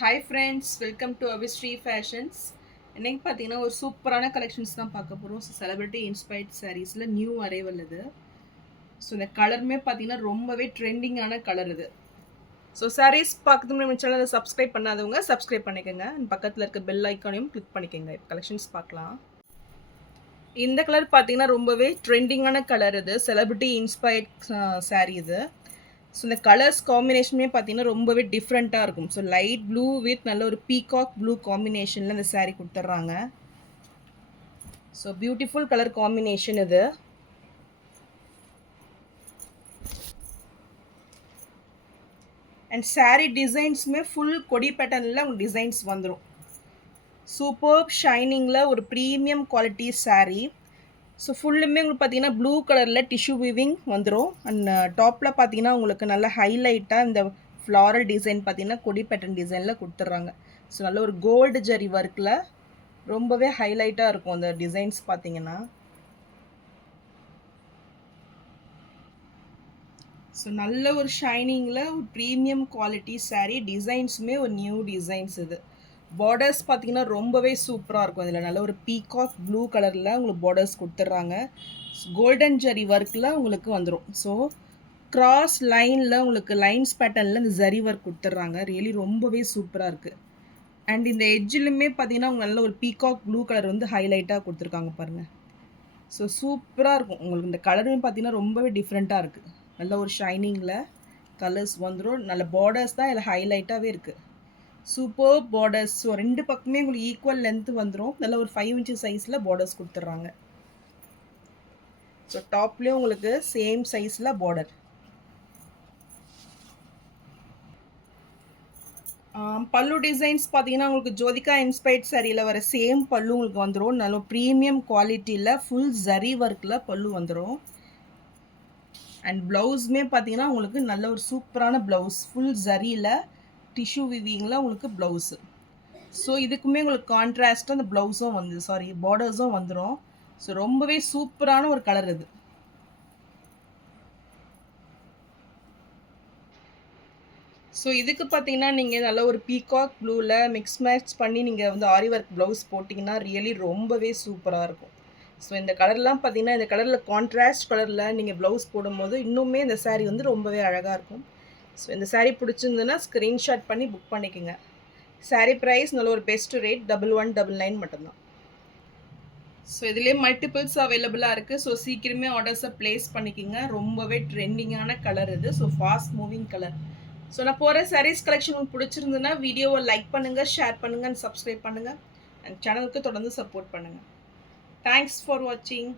Hi friends, welcome to Abhishree fashions. இன்னைக்கு பார்த்தீங்கன்னா ஒரு சூப்பரான கலெக்ஷன்ஸ் தான் பார்க்க போகிறோம். ஸோ செலிபிரிட்டி இன்ஸ்பைர்ட் சாரீஸில் நியூ அரைவல் இது. ஸோ இந்த கலருமே பார்த்தீங்கன்னா ரொம்பவே ட்ரெண்டிங்கான கலர் இது. ஸோ சாரீஸ் பார்க்கறதுக்கு நம்ம சேனலை சப்ஸ்கிரைப் பண்ணாதவங்க சப்ஸ்கிரைப் பண்ணிக்கோங்க. பக்கத்தில் இருக்க பெல் ஐக்கானையும் கிளிக் பண்ணிக்கோங்க. இப்போ கலெக்ஷன்ஸ் பார்க்கலாம். இந்த கலர் பார்த்தீங்கன்னா ரொம்பவே ட்ரெண்டிங்கான கலர் இது. செலிபிரிட்டி இன்ஸ்பைர்ட் சாரீ இது. ஸோ இந்த கலர்ஸ் காம்பினேஷனுமே பார்த்தீங்கன்னா ரொம்பவே டிஃப்ரெண்ட்டாக இருக்கும். ஸோ லைட் ப்ளூ வித் நல்ல ஒரு பீகாக் ப்ளூ காம்பினேஷனில் இந்த சாரீ கொடுத்துட்றாங்க. ஸோ பியூட்டிஃபுல் கலர் காம்பினேஷன் இது. அண்ட் சாரீ டிசைன்ஸுமே ஃபுல் கொடி பேட்டர்னில் உங்களுக்கு டிசைன்ஸ் வந்துடும். சூப்பர் ஷைனிங்கில் ஒரு ப்ரீமியம் குவாலிட்டி சாரீ. ஸோ ஃபுல்லுமே உங்களுக்கு பார்த்தீங்கன்னா ப்ளூ கலரில் டிஷ்யூ வீவிங் வந்துடும். அண்ட் டாப்பில் பார்த்தீங்கன்னா உங்களுக்கு நல்ல ஹைலைட்டாக இந்த ஃப்ளாரல் டிசைன் பார்த்தீங்கன்னா கொடி பேட்டர்ன் டிசைனில் கொடுத்துட்றாங்க. ஸோ நல்ல ஒரு கோல்டு ஜரி ஒர்க்கில் ரொம்பவே ஹைலைட்டாக இருக்கும் அந்த டிசைன்ஸ் பார்த்தீங்கன்னா. ஸோ நல்ல ஒரு ஷைனிங்கில் ஒரு ப்ரீமியம் குவாலிட்டி சாரீ. டிசைன்ஸுமே ஒரு நியூ டிசைன்ஸ் இது. பார்டர்ஸ் பார்த்தீங்கன்னா ரொம்பவே சூப்பராக இருக்கும். இதில் நல்ல ஒரு பீகாக் ப்ளூ கலரில் உங்களுக்கு பார்டர்ஸ் கொடுத்துட்றாங்க. கோல்டன் ஜரி ஒர்க்கில் உங்களுக்கு வந்துடும். ஸோ கிராஸ் லைனில் உங்களுக்கு லைன்ஸ் பேட்டர்னில் இந்த ஜரி ஒர்க் கொடுத்துட்றாங்க. ரியலி ரொம்பவே சூப்பராக இருக்குது. அண்ட் இந்த எட்ஜிலுமே பார்த்தீங்கன்னா உங்களுக்கு நல்ல ஒரு பீகாக் ப்ளூ கலர் வந்து ஹைலைட்டாக கொடுத்துருக்காங்க பாருங்கள். ஸோ சூப்பராக இருக்கும். உங்களுக்கு இந்த கலரும் பார்த்தீங்கன்னா ரொம்பவே டிஃப்ரெண்ட்டாக இருக்குது. நல்ல ஒரு ஷைனிங்கில் கலர்ஸ் வந்துடும். நல்ல பார்டர்ஸ் தான் இதில் ஹைலைட்டாகவே இருக்குது. Super borders. ஸோ ரெண்டு பக்கமே உங்களுக்கு ஈக்குவல் லென்த்து வந்துடும். நல்ல ஒரு 5 இன்ச்சு சைஸில் பார்டர்ஸ் கொடுத்துட்றாங்க. ஸோ டாப்லேயும் உங்களுக்கு சேம் சைஸில் பார்டர். பல்லு டிசைன்ஸ் பார்த்தீங்கன்னா உங்களுக்கு ஜோதிகா இன்ஸ்பைர்ட் சாரியில் வர சேம் பல்லு உங்களுக்கு வந்துடும். நல்ல ப்ரீமியம் குவாலிட்டியில் ஃபுல் ஜரி ஒர்க்கில் பல்லு வந்துடும். அண்ட் ப்ளவுஸுமே பார்த்தீங்கன்னா உங்களுக்கு நல்ல ஒரு சூப்பரான ப்ளவுஸ் ஃபுல் ஜரியில் டிஷ்யூ விவிங்கில் உங்களுக்கு ப்ளவுஸு. ஸோ இதுக்குமே உங்களுக்கு கான்ட்ராஸ்ட்டாக அந்த ப்ளவுஸும் பார்டர்ஸும் வந்துடும். ஸோ ரொம்பவே சூப்பரான ஒரு கலர் இது. ஸோ இதுக்கு பார்த்தீங்கன்னா நீங்கள் நல்ல ஒரு பீகாக் ப்ளூவில் மிக்ஸ் மேட்ச் பண்ணி நீங்கள் வந்து ஆரி ஒர்க் ப்ளவுஸ் போட்டிங்கன்னா ரியலி ரொம்பவே சூப்பராக இருக்கும். ஸோ இந்த கலர்லாம் பார்த்தீங்கன்னா இந்த கலரில் கான்ட்ராஸ்ட் கலரில் நீங்கள் ப்ளவுஸ் போடும்போது இன்னுமே இந்த சாரீ வந்து ரொம்பவே அழகாக இருக்கும். ஸோ இந்த சாரீ பிடிச்சிருந்துன்னா ஸ்க்ரீன்ஷாட் பண்ணி புக் பண்ணிக்கோங்க. சாரீ ப்ரைஸ் நல்ல ஒரு பெஸ்ட் ரேட் 1199 மட்டும்தான். ஸோ இதுலேயே மல்டிபிள்ஸ் அவைலபிளாக இருக்குது. ஸோ சீக்கிரமே ஆர்டர்ஸை ப்ளேஸ் பண்ணிக்கோங்க. ரொம்பவே ட்ரெண்டிங்கான கலர் இது. So fast moving colour. So நான் போகிற சாரீஸ் கலெக்ஷன் உங்களுக்கு பிடிச்சிருந்துன்னா வீடியோவை லைக் பண்ணுங்கள், ஷேர் பண்ணுங்கள், அண்ட் சப்ஸ்கிரைப் பண்ணுங்கள். அண்ட் சேனலுக்கு தொடர்ந்து சப்போர்ட் பண்ணுங்கள். தேங்க்ஸ் ஃபார் வாட்சிங்.